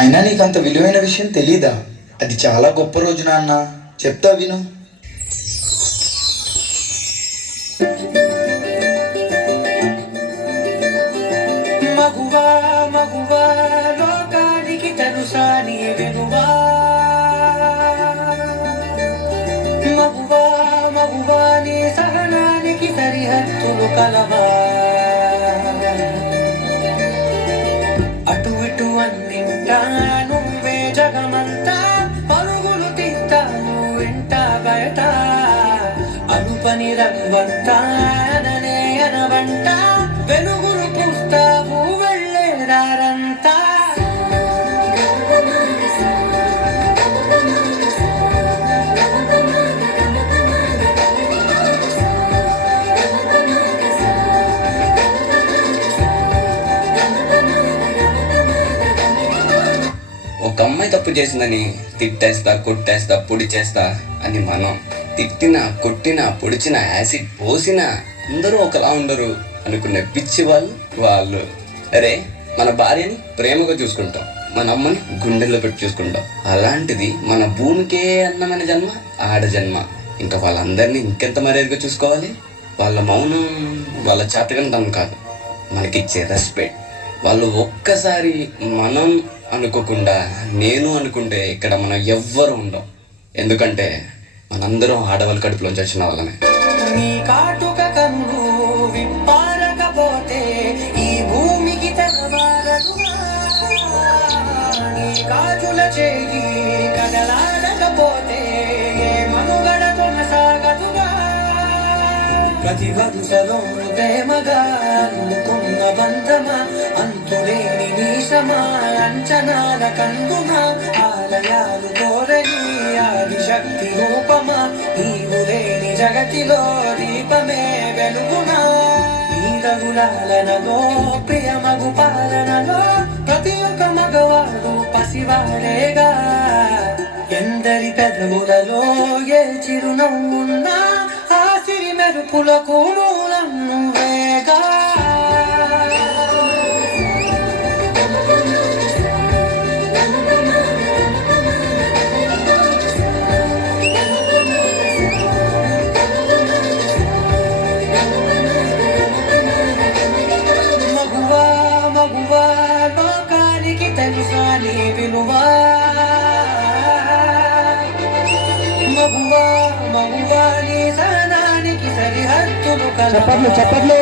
అయినా నీకు అంత విలువైన విషయం తెలీదా? అది చాలా గొప్ప రోజు నాన్న, చెప్తా విను. మగువా మగువా లోకానికి తెలుసా నీ విలువా, మగువా మగువా నీ సహనానికి సరిహద్దులు కలవా, అటు ఇటు అన్నింటా నువ్వే జగమంతా, పరుగులు తీస్తాను వెంట బయట, అనుపని రంగంతా అననే అనవంట, వెలుగులు పూస్తావు వెళ్ళే దారంతా. ఒక అమ్మాయి తప్పు చేసిందని తిట్టేస్తా, కొట్టేస్తా, పొడి చేస్తా అని మనం తిట్టినా, కొట్టినా, పొడిచినా, యాసిడ్ పోసినా అందరూ ఒకలా ఉండరు అనుకునే పిచ్చి వాళ్ళు. అరే, మన భార్యని ప్రేమగా చూసుకుంటాం, మన అమ్మని గుండెల్లో పెట్టి చూసుకుంటాం. అలాంటిది మన భూమికే అన్నమైన జన్మ ఆడ జన్మ. ఇంకా వాళ్ళందరినీ ఇంకెంత మర్యాదగా చూసుకోవాలి. వాళ్ళ మౌనం వాళ్ళ చేతకంతం కాదు, మనకిచ్చే రెస్పెక్ట్. వాళ్ళు ఒక్కసారి మనం అనుకోకుండా నేను అనుకుంటే ఇక్కడ మనం ఎవ్వరు ఉండం. ఎందుకంటే మనందరం ఆడవాళ్ళ కడుపులోంచి వచ్చిన వాళ్ళమే. నీ కాటుక కన్ను విప్పారకపోతే ఈ భూమికి తెలవాలదుగా, నీ కాజుల చేయి కదలాడకపోతే ఏ మనుగడ కొనసాగదుగా, ప్రతి వరుసలో ప్రేమగా అనుకున్న బంధమా, అంతులేని నీశమా, అంచనాల కందుమా, ఆలయాలు కోరని ఆదిశక్తి రూపమా, నీవు లేని జగతిలో దీపమే వెలుగునా, నీరగులాలనలో ప్రియమగు పాలనలో ప్రతి ఒక్క మగవాడు పసివాడేగా, ఎందరి పెదవులలో ఏ చిరునవ్వున్నా ఆ సిరి మెరుపులకు మూలం నువ్వేగా. మగువా మగువా లోకానికి తెలుసా నీ విలువా, మగువా మగువా నీ సహనానికి సరిహద్దులు కలవా. చెప్పట్లు